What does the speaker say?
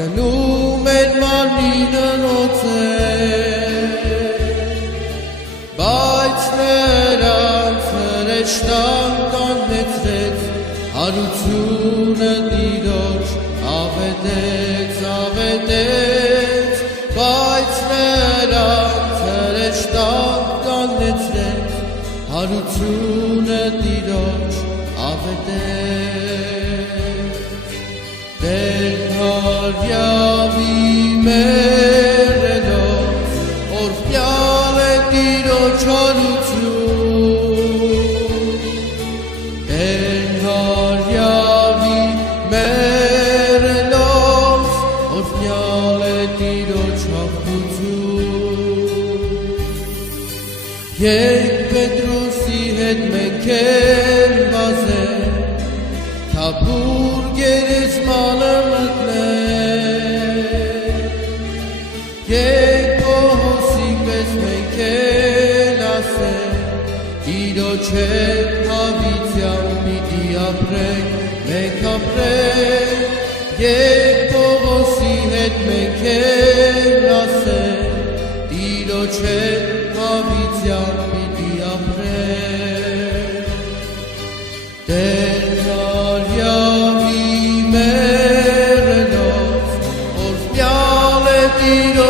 Գնում էր մարմինը բայց նրանց հրեշտան կանեցրեց հարությունը դիրոջ ավետեց, բայց նրանց հրեշտան կանեցրեց հարությունը դիրոջ ավետեց Դերհարյավի մերելով օրհնյալ է Տիրոջ հարություն Դերհարյավի մերելով օրհնյալ է Տիրոջ հաղթություն Երբ Պետրոսի հետ մենք էլ վազենք Թափուր գերեզմանը մտնենք Երբ Պողոսի պես մենք էլ ասենք Տիրոջ հետ հավիտյան պիտի ապրենք Մենք ապրենք Երբ Պողոսի հետ մենք էլ ասենք Տիրոջ հետ հավիտյան պիտի ապրենք Դերհարյավի մերելով օրհնյալ է Տիրոջ